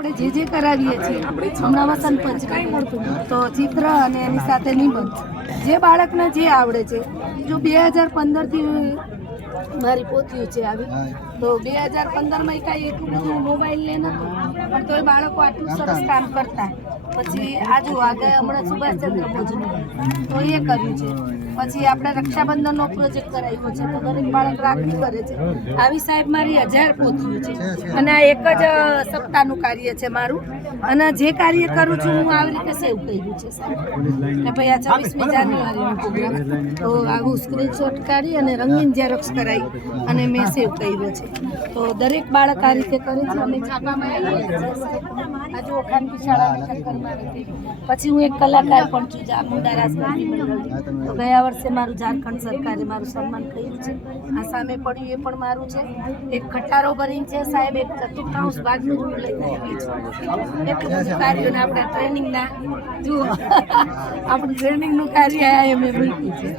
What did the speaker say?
આપણે જે કરાવીએ છીએ હમણાં વસંત પંચમી તો ચિત્ર અને એની સાથે નિબંધ જે બાળકને જે આવડે છે જો 2015થી મારી પોતીઓ છે આવી તો 2015માં કાંઈ એટલું બધું મોબાઈલ લે નતું પણ તોય બાળકો આટલું સરસ કામ કરતા પછી આજુ આગળ હમણાં સુભાષચંદ્ર બોઝનું તો એ કર્યું છે પછી આપણે રક્ષાબંધનનો પ્રોજેક્ટ કરાવ્યો છે તો દરેક બાળક રાખડી કરે છે આવી સાહેબ મારી 1000 પોતીઓ છે અને આ એક જ સપ્તાહનું કાર્ય છે મારું અને જે કાર્ય કરું છું હું આવી રીતે સેવ કર્યું છે સાહેબ કે ભાઈ આ 26મી જાન્યુઆરીનો પ્રોગ્રામ તો આવું સ્ક્રીનશોટ કાઢી અને રંગીન ઝેરોક્સ કરાવી અને મેં સેવ કર્યો છે તો દરેક બાળક આ રીતે કરે છે અમે છાપામાં આજુ ખાનગી શાળાના ચક્કરમાં હતી પછી હું એક કલાકાર પણ છું ચામુંડા રાસમંત્રી મંડળની તો ગયા વર્ષે મારું ઝારખંડ સરકારે મારું સન્માન કર્યું છે આ સામે પડ્યું એ પણ મારું છે એક ખટારો ભરીને છે સાહેબ એક ચતુર્થાંશ ભાગનું રૂપ લઈને આવી છે એટલું બધું કાર્યોને આપણે ટ્રેનિંગના જુઓ આપણું ટ્રેનિંગનું કાર્ય આ મેં મૂક્યું છે